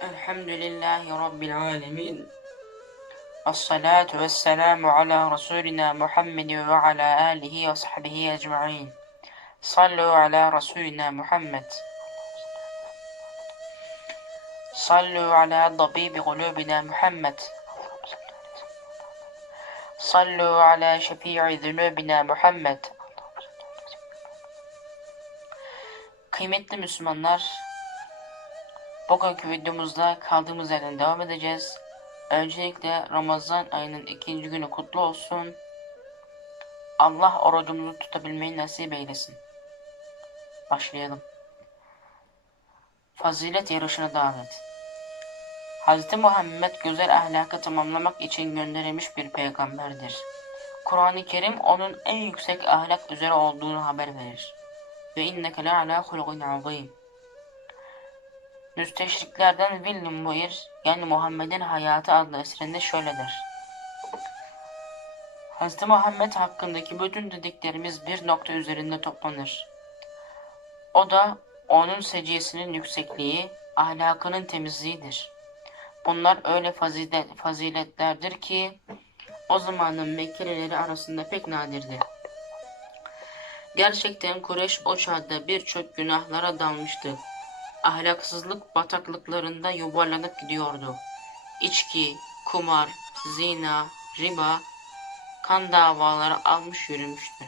الحمد لله رب العالمين. الصلاة والسلام على رسولنا محمد وعلى آله وصحبه أجمعين. صلوا على رسولنا محمد. صلوا على طبيب قلوبنا محمد. صلوا على شفيع ذنوبنا محمد. Kıymetli Müslümanlar, bugünkü videomuzda kaldığımız yerden devam edeceğiz. Öncelikle Ramazan ayının ikinci günü kutlu olsun. Allah orucumuzu tutabilmeyi nasip eylesin. Başlayalım. Fazilet yarışına davet. Hz. Muhammed güzel ahlakı tamamlamak için gönderilmiş bir peygamberdir. Kur'an-ı Kerim onun en yüksek ahlak üzere olduğunu haber verir. Ve inneke le ala hulugun azim. Müsteşriklerden William Boyer yani Muhammed'in Hayatı adlı eserinde şöyle der. Hz. Muhammed hakkındaki bütün dediklerimiz bir nokta üzerinde toplanır. O da onun seciyesinin yüksekliği, ahlakının temizliğidir. Bunlar öyle fazilet, faziletlerdir ki o zamanın Mekkelileri arasında pek nadirdi. Gerçekten Kureyş o çağda birçok günahlara dalmıştı. Ahlaksızlık bataklıklarında yuvarlanıp gidiyordu. İçki, kumar, zina, riba, kan davaları almış yürümüştü.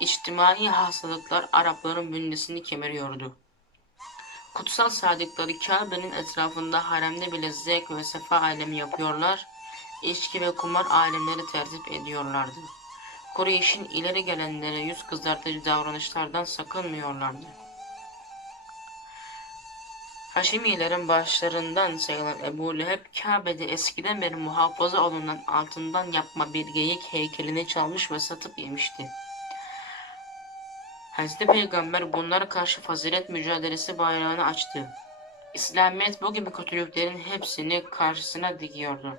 İçtimai hastalıklar Arapların bünyesini kemiriyordu. Kutsal sadıkları Kabe'nin etrafında haremde bile zevk ve sefa alemi yapıyorlar, içki ve kumar alemleri tertip ediyorlardı. Kureyş'in ileri gelenlere yüz kızartıcı davranışlardan sakınmıyorlardı. Haşimilerin başlarından sayılan Ebu Leheb Kabe'de eskiden beri muhafaza olunan altından yapma bir geyik heykelini çalmış ve satıp yemişti. Hazreti Peygamber bunlara karşı fazilet mücadelesi bayrağını açtı. İslamiyet bu gibi kötülüklerin hepsini karşısına dikiyordu.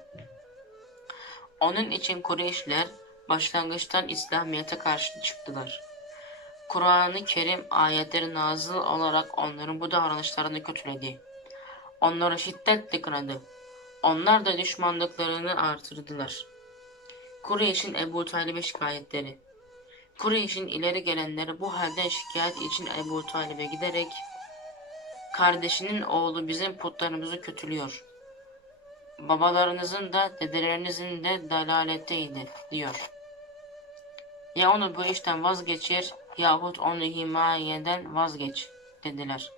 Onun için Kureyşler başlangıçtan İslamiyet'e karşı çıktılar. Kur'an-ı Kerim ayetleri nazıl olarak onların bu davranışlarını kötüledi. Onları şiddetle kınadı. Onlar da düşmanlıklarını artırdılar. Kureyş'in Ebu Talib'e şikayetleri Kureyş'in ileri gelenleri bu halden şikayet için Ebu Talib'e giderek kardeşinin oğlu bizim putlarımızı kötülüyor. Babalarınızın da dedelerinizin de dalaletteydi diyor. Ya onu bu işten vazgeçir yahut onu himayeden vazgeç dediler.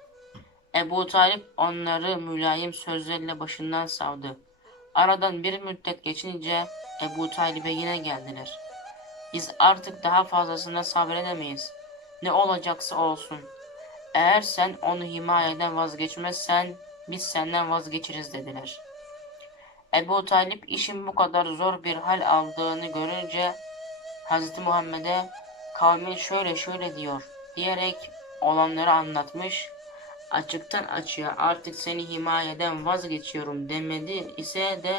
Ebu Talip onları mülayim sözlerle başından savdı. Aradan bir müddet geçince Ebu Talib'e yine geldiler. Biz artık daha fazlasına sabredemeyiz. Ne olacaksa olsun. Eğer sen onu himayeden vazgeçmezsen biz senden vazgeçiriz dediler. Ebu Talip işin bu kadar zor bir hal aldığını görünce Hz. Muhammed'e kavmin şöyle şöyle diyor diyerek olanları anlatmış. Açıktan açığa artık seni himayeden vazgeçiyorum demedi ise de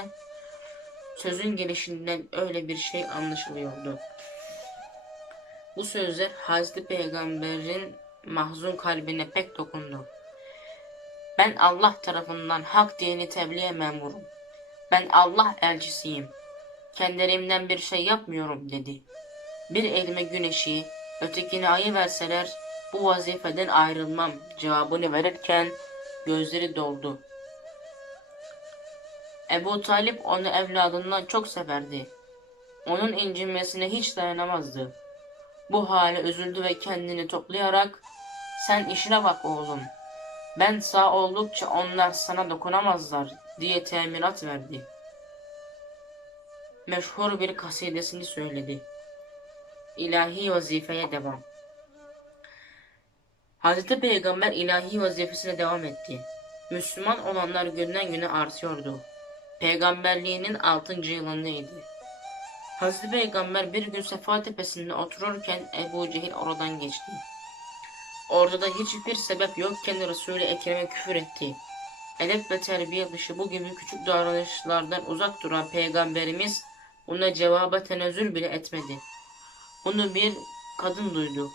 sözün gelişinden öyle bir şey anlaşılıyordu. Bu sözler Hazreti Peygamber'in mahzun kalbine pek dokundu. Ben Allah tarafından hak dini tebliğe memurum. Ben Allah elçisiyim. Kendilerimden bir şey yapmıyorum dedi. Bir elime güneşi, ötekine ayı verseler bu vazifeden ayrılmam cevabını verirken gözleri doldu. Ebu Talip onu evladından çok severdi. Onun incinmesine hiç dayanamazdı. Bu hale üzüldü ve kendini toplayarak sen işine bak oğlum. Ben sağ oldukça onlar sana dokunamazlar diye teminat verdi. Meşhur bir kasidesini söyledi. İlahi vazifeye devam. Hazreti Peygamber ilahi vazifesine devam etti. Müslüman olanlar günden güne artıyordu. Peygamberliğinin 6. yılındaydı. Hazreti Peygamber bir gün Sefa tepesinde otururken Ebu Cehil oradan geçti. Orada da hiçbir sebep yokken Resul-i Ekrem'e küfür etti. Edep ve terbiye dışı bu gibi küçük davranışlardan uzak duran Peygamberimiz buna cevaba tenezzül bile etmedi. Bunu bir kadın duydu.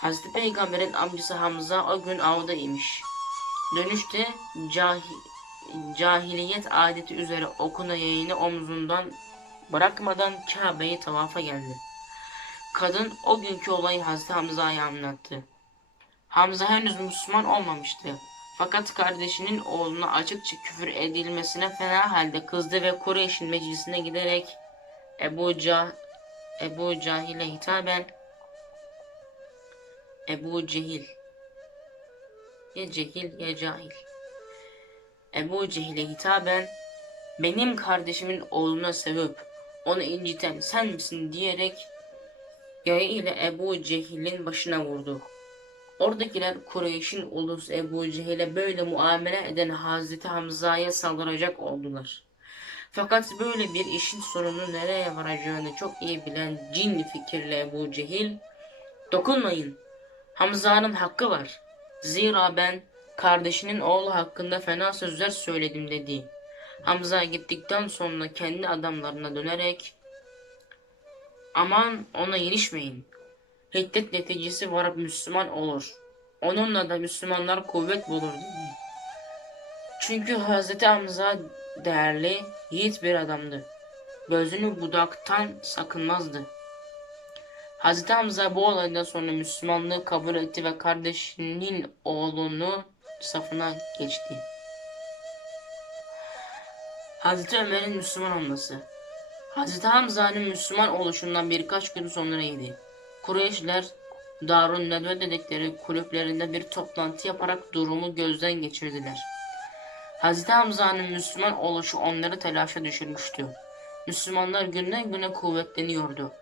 Hazreti Peygamber'in amcası Hamza o gün avda imiş. Dönüşte cahi- cahiliyet adeti üzere okuna yayını omzundan bırakmadan Kabe'ye tavafa geldi. Kadın o günkü olayı Hazreti Hamza'ya anlattı. Hamza henüz Müslüman olmamıştı. Fakat kardeşinin oğluna açıkça küfür edilmesine fena halde kızdı ve Kureyş'in meclisine giderek Ebu, Cah Ebu Cahil'e hitaben Ebu Cehil ya cehil ya cahil. Ebu Cehil'e hitaben benim kardeşimin oğluna sevip onu inciten sen misin diyerek yayı ile Ebu Cehil'in başına vurdu. Oradakiler Kureyş'in ulusu Ebu Cehil'e böyle muamele eden Hazreti Hamza'ya saldıracak oldular. Fakat böyle bir işin sonunu nereye varacağını çok iyi bilen cin fikirli Ebu Cehil, dokunmayın, Hamza'nın hakkı var. Zira ben kardeşinin oğlu hakkında fena sözler söyledim dedi. Hamza gittikten sonra kendi adamlarına dönerek aman ona yenişmeyin. Hiddet neticesi varıp Müslüman olur. Onunla da Müslümanlar kuvvet bulur dedi. Çünkü Hazreti Hamza değerli, yiğit bir adamdı. Gözünü budaktan sakınmazdı. Hazreti Hamza bu olaydan sonra Müslümanlığı kabul etti ve kardeşinin oğlunu safına geçti. Hazreti Ömer'in Müslüman olması Hazreti Hamza'nın Müslüman oluşundan birkaç gün sonraydı. Kureyşler Darun Nedve dedikleri kulüplerinde bir toplantı yaparak durumu gözden geçirdiler. Hazreti Hamza'nın Müslüman oluşu onları telaşa düşürmüştü. Müslümanlar günden güne kuvvetleniyordu.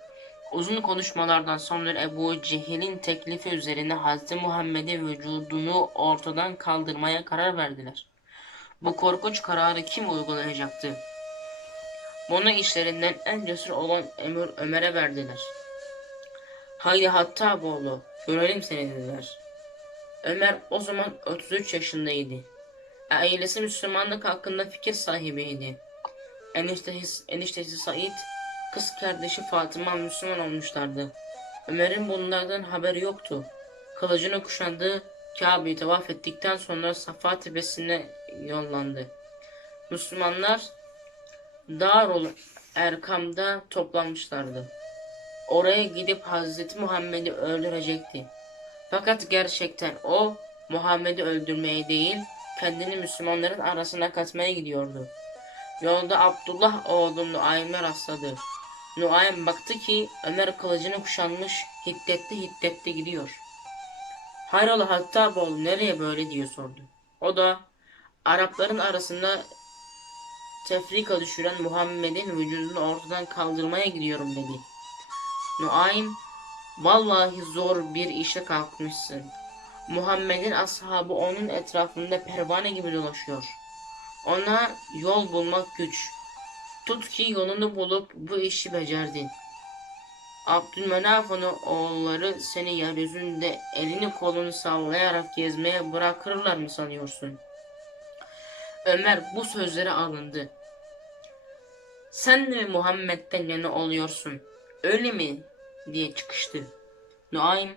Uzun konuşmalardan sonra Ebu Cehil'in teklifi üzerine Hazreti Muhammed'in vücudunu ortadan kaldırmaya karar verdiler. Bu korkunç kararı kim uygulayacaktı? Bunu işlerinden en cesur olan Emir Ömer'e verdiler. Haydi Hattaboğlu, görelim seni dediler. Ömer o zaman 33 yaşındaydı. Ailesi Müslümanlık hakkında fikir sahibiydi. Eniştesi, eniştesi Said, kız kardeşi Fatıma Müslüman olmuşlardı. Ömer'in bunlardan haberi yoktu. Kılıcını kuşandı, Kabe'yi tavaf ettikten sonra Safa tepesine yollandı. Müslümanlar Darul Erkam'da toplanmışlardı. Oraya gidip Hazreti Muhammed'i öldürecekti. Fakat gerçekten o Muhammed'i öldürmeye değil, kendini Müslümanların arasına katmaya gidiyordu. Yolda Abdullah oğlu Nuaym'e rastladı. Nuaym baktı ki Ömer kılıcını kuşanmış, hiddetli hiddetli gidiyor. Hayrola Hattaboğlu nereye böyle diye sordu. O da Arapların arasında tefrika düşüren Muhammed'in vücudunu ortadan kaldırmaya gidiyorum dedi. Nuaym, vallahi zor bir işe kalkmışsın. Muhammed'in ashabı onun etrafında pervane gibi dolaşıyor. Ona yol bulmak güç. Tut ki yolunu bulup bu işi becerdin. Abdülmenaf'ın oğulları seni yeryüzünde elini kolunu sallayarak gezmeye bırakırlar mı sanıyorsun? Ömer bu sözlere alındı. Sen de Muhammed'den yana oluyorsun? Öyle mi? diye çıkıştı. Nuaym,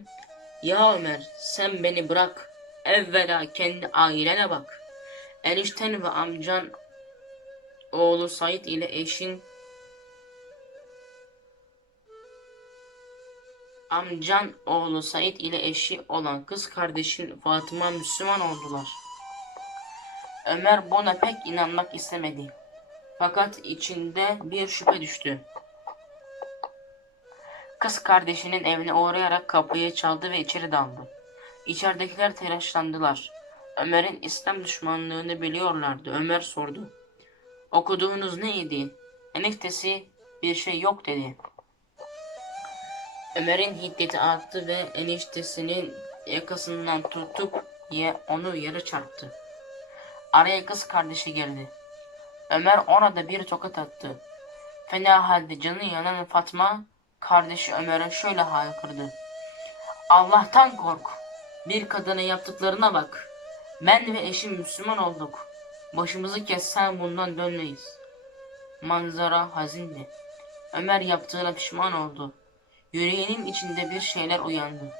ya Ömer sen beni bırak. Evvela kendi ailene bak. Enişten ve amcan oğlu Said ile eşin amcan oğlu Said ile eşi olan kız kardeşin Fatıma Müslüman oldular. Ömer buna pek inanmak istemedi. Fakat içinde bir şüphe düştü. Kız kardeşinin evine uğrayarak kapıyı çaldı ve içeri daldı. İçeridekiler telaşlandılar. Ömer'in İslam düşmanlığını biliyorlardı. Ömer sordu. Okuduğunuz neydi? Eniştesi bir şey yok dedi. Ömer'in hiddeti arttı ve eniştesinin yakasından tutup ye, onu yere çarptı. Araya kız kardeşi girdi. Ömer ona da bir tokat attı. Fena halde canı yanan Fatma kardeşi Ömer'e şöyle haykırdı. Allah'tan kork. Bir kadına yaptıklarına bak. Ben ve eşim Müslüman olduk. Başımızı kessen bundan dönmeyiz. Manzara hazindi. Ömer yaptığına pişman oldu. Yüreğinin içinde bir şeyler uyandı.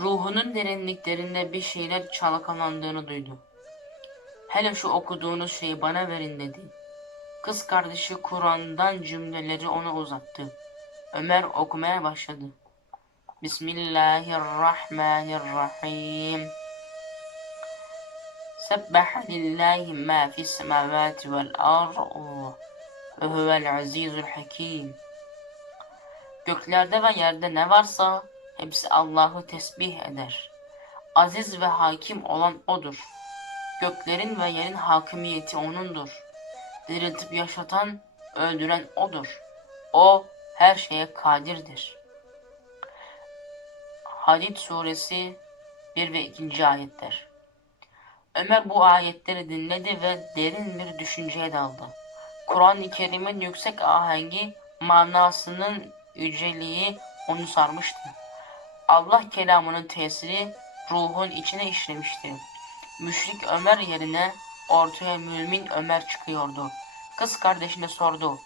Ruhunun derinliklerinde bir şeyler çalkalandığını duydu. Hele şu okuduğunuz şeyi bana verin dedi. Kız kardeşi Kur'an'dan cümleleri ona uzattı. Ömer okumaya başladı. Bismillahirrahmanirrahim. Sebbaha lillahi ma fis semavati vel ardu ve huvel azizul hakim. Göklerde ve yerde ne varsa hepsi Allah'ı tesbih eder. Aziz ve hakim olan O'dur. Göklerin ve yerin hakimiyeti O'nundur. Diriltip yaşatan, öldüren O'dur. O her şeye kadirdir. Hadid suresi 1 ve 2. ayetler. Ömer bu ayetleri dinledi ve derin bir düşünceye daldı. Kur'an-ı Kerim'in yüksek ahengi, manasının yüceliği onu sarmıştı. Allah kelamının tesiri ruhun içine işlemişti. Müşrik Ömer yerine ortaya mümin Ömer çıkıyordu. Kız kardeşine sordu.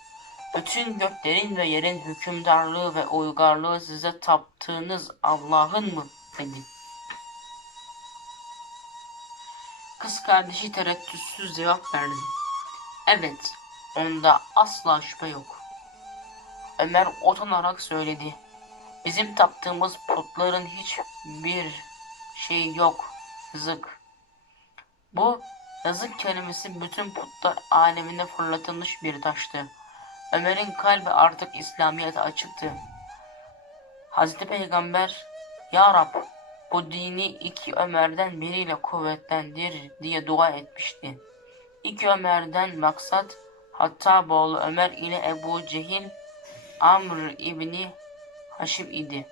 Bütün göklerin ve yerin hükümdarlığı ve uygarlığı size taptığınız Allah'ın mı? dedi. Kız kardeşi tereddütsüz cevap verdi. Evet, onda asla şüphe yok. Ömer utanarak söyledi. Bizim taptığımız putların hiçbir şey yok. Zık. Bu yazık kelimesi bütün putlar alemine fırlatılmış bir taştı. Ömer'in kalbi artık İslamiyet'e açıktı. Hazreti Peygamber, Ya Rab, bu dini iki Ömer'den biriyle kuvvetlendir diye dua etmişti. İki Ömer'den maksat Hattab oğlu Ömer ile Ebu Cehil Amr İbni Haşim idi.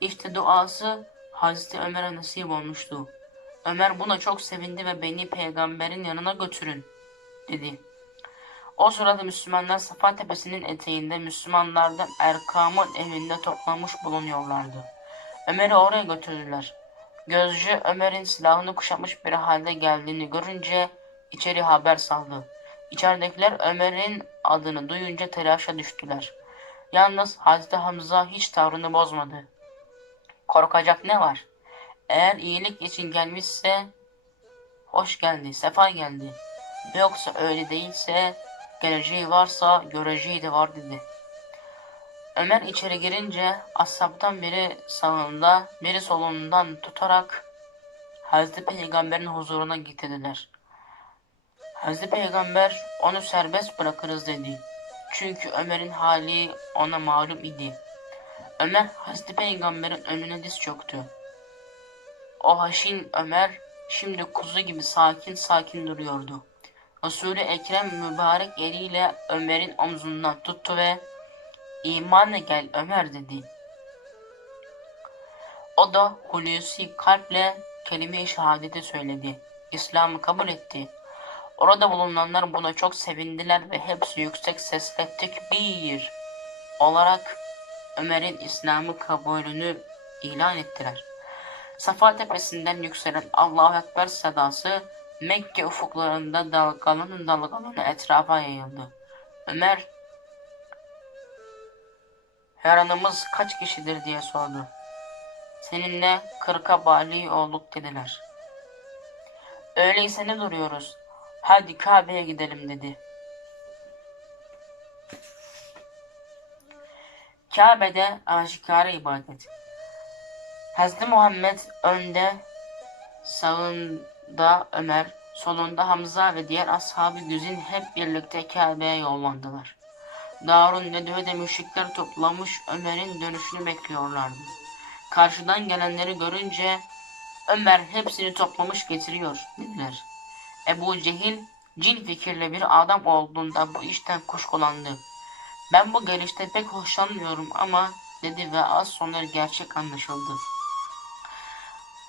İşte duası Hazreti Ömer'e nasip olmuştu. Ömer buna çok sevindi ve beni peygamberin yanına götürün dedi. O sırada Müslümanlar Safa Tepesi'nin eteğinde Müslümanlardan Erkam'ın evinde toplanmış bulunuyorlardı. Ömer'i oraya götürdüler. Gözcü Ömer'in silahını kuşatmış bir halde geldiğini görünce içeri haber saldı. İçeridekiler Ömer'in adını duyunca telaşa düştüler. Yalnız Hazreti Hamza hiç tavrını bozmadı. Korkacak ne var? Eğer iyilik için gelmişse hoş geldi, sefa geldi. Yoksa öyle değilse geleceği varsa göreceği de var dedi. Ömer içeri girince ashabtan biri sağında, biri solundan tutarak Hazreti Peygamber'in huzuruna getirdiler. Hazreti Peygamber onu serbest bırakırız dedi. Çünkü Ömer'in hali ona malum idi. Ömer Hazreti Peygamber'in önüne diz çöktü. O haşin Ömer şimdi kuzu gibi sakin sakin duruyordu. Resul-i Ekrem mübarek eliyle Ömer'in omzundan tuttu ve imanla gel Ömer dedi. O da hulusi kalple kelime-i şehadeti söyledi. İslam'ı kabul etti. Orada bulunanlar buna çok sevindiler ve hepsi yüksek sesle tekbir olarak Ömer'in İslam'ı kabulünü ilan ettiler. Safa tepesinden yükselen Allahu Ekber sedası Mekke ufuklarında dalgalanın dalgalanı etrafa yayıldı. Ömer Yaranımız kaç kişidir diye sordu. Seninle kırka bali olduk dediler. Öyleyse ne duruyoruz? Hadi Kabe'ye gidelim dedi. Kabe'de aşikare ibadet. Hazreti Muhammed önde, sağında Ömer, solunda Hamza ve diğer ashab-ı güzin hep birlikte Kabe'ye yollandılar. Darun Nedve'de müşrikler toplamış Ömer'in dönüşünü bekliyorlardı. Karşıdan gelenleri görünce Ömer hepsini toplamış getiriyor dediler. Ebu Cehil cin fikirli bir adam olduğunda bu işten kuşkulandı. Ben bu gelişte pek hoşlanmıyorum ama dedi ve az sonra gerçek anlaşıldı.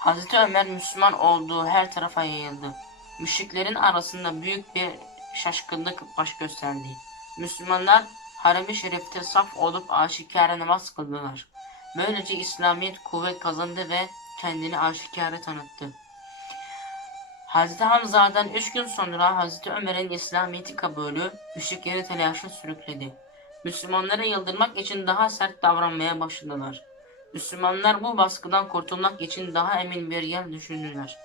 Hazreti Ömer Müslüman olduğu her tarafa yayıldı. Müşriklerin arasında büyük bir şaşkınlık baş gösterdi. Müslümanlar harem-i şerifte saf olup aşikare namaz kıldılar. Böylece İslamiyet kuvvet kazandı ve kendini aşikare tanıttı. Hazreti Hamza'dan üç gün sonra Hazreti Ömer'in İslamiyet'i kabulü müşrikleri telaşa sürükledi. Müslümanlara yıldırmak için daha sert davranmaya başladılar. Müslümanlar bu baskıdan kurtulmak için daha emin bir yer düşündüler.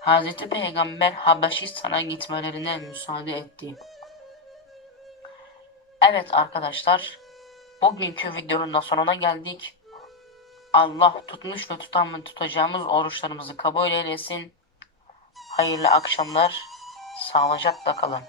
Hazreti Peygamber Habeşistan'a gitmelerine müsaade etti. Evet arkadaşlar, bugünkü videonun da sonuna geldik. Allah tutmuş ve tutan ve tutacağımız oruçlarımızı kabul eylesin. Hayırlı akşamlar, sağlıcakla kalın.